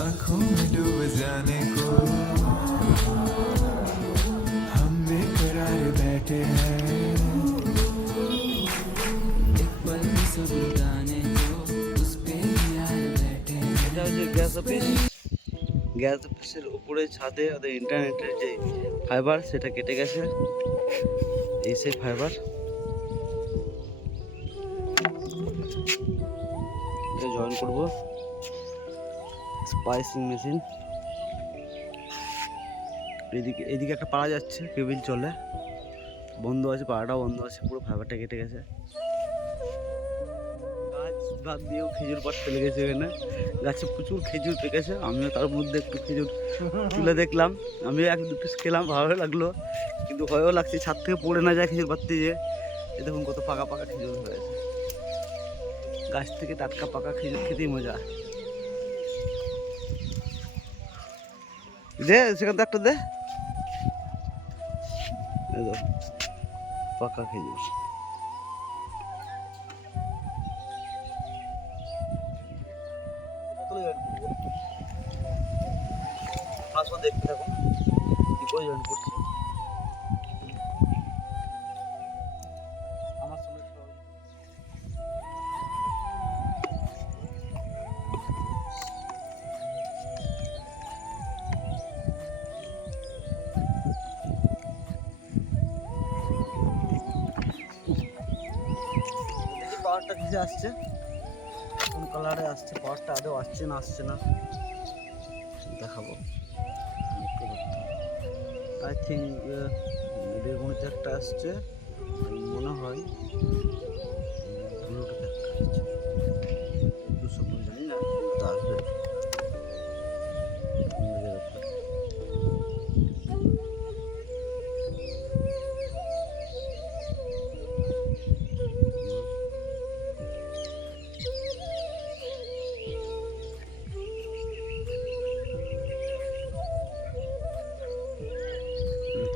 आंखों में डूब जाने को हम बेकरार बैठे हैं एक पल में सब लुटाने को उस पे यार बैठे हैं এটা হচ্ছে গ্যাস অফিস। গ্যাস অফিসের উপরে ছাদে ওদের ইন্টারনেটের যে ফাইবার সেটা কেটে গেছে, এই সেই ফাইবার জয়েন করবো। স্পাইসিং মেশিন, এদিকে একটা পাড়া যাচ্ছে, কেবিল চলে, বন্ধ আছে, পাড়াটাও বন্ধ আছে, পুরো ফাইবারটা কেটে গেছে। গাছ বাদ দিয়েও খেজুর পাড়তে লেগেছে এখানে, গাছে প্রচুর খেজুর পেকেছে। আমিও তার মধ্যে একটু খেজুর তুলে দেখলাম, আমিও এক দু পিস খেলাম, ভালো লাগলো, কিন্তু ভয়ও লাগছে ছাদ থেকে পড়ে না যায় খেজুর পাড়তে গিয়ে। এ দেখুন কত পাকা পাকা খেজুর হয়েছে, গাছ থেকে টাটকা পাকা খেজুর খেতেই মজা। দে সেখান থেকে একটা দে, পাকা খেজুর। দেখতে থাকুন কি করে জয়েন করছি আমার সঙ্গে। পাওয়ারটা কিসে আসছে, কোন কালারে আসছে পাওয়ারটা, আদৌ আসছে না দেখাবো। আই থিঙ্ক বেগুনিতে একটা আসছে মনে হয়, ব্লুটাতে একটা আসছে, দুশো জানি না কিন্তু আসবে।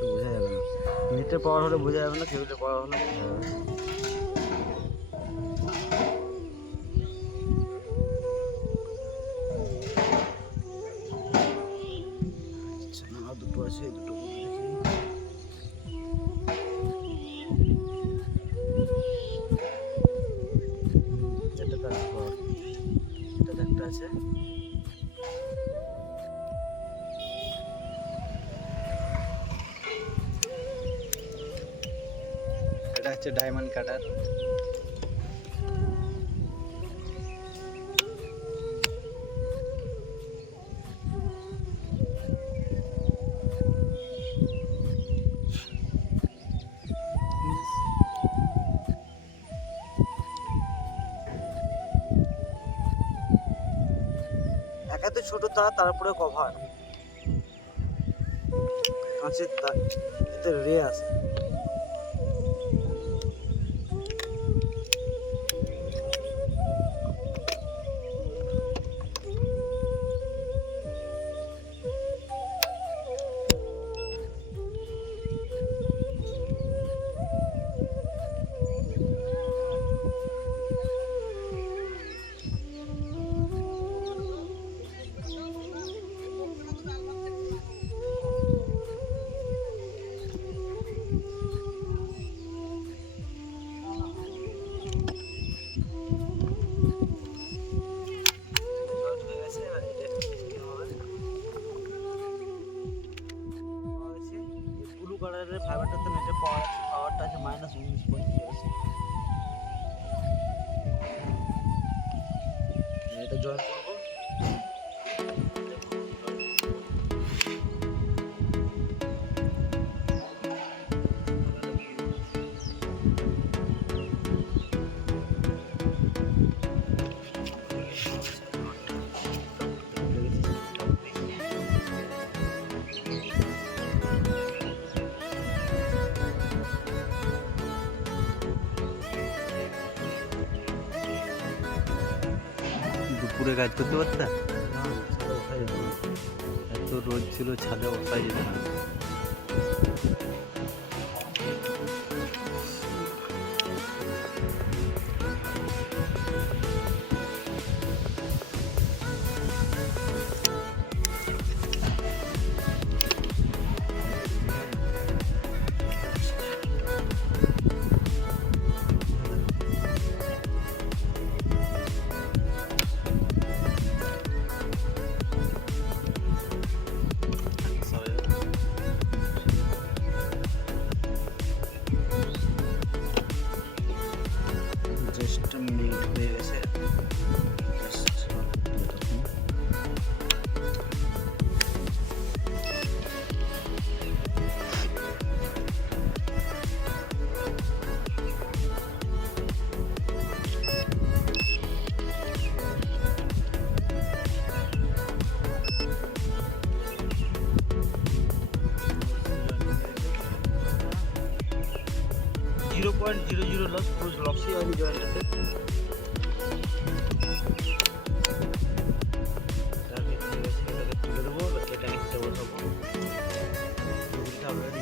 বোঝা যাবে না, নেটের পাওয়ার হলে বোঝা যাবে না, কেবিলের পাওয়ার হলে বোঝা যাবে। আচ্ছা না, দুটো আছে, এই দুটো দেখি। এটাতে আছে পাওয়ার, এটাতে একটা আছে। এটা হচ্ছে ডায়মন্ড কাটার। এত ছোট তার, তারপরে কভার কাঁচের তার, এতে রে আছে। ফাইবারটাতে নেটের পাওয়ারটা আছে -19.83। এটা জয়েন করবো। দুপুরে কাজ করতে পারতা, এত রোদ ছিল, ছাদে ওঠাই যেত না। 0.00 লস, পুরো লসই হয়নি জয়েন্টটাতে। এটাকে তুলে দেবো, এটাকে খেতে বসাবো। অলরেডি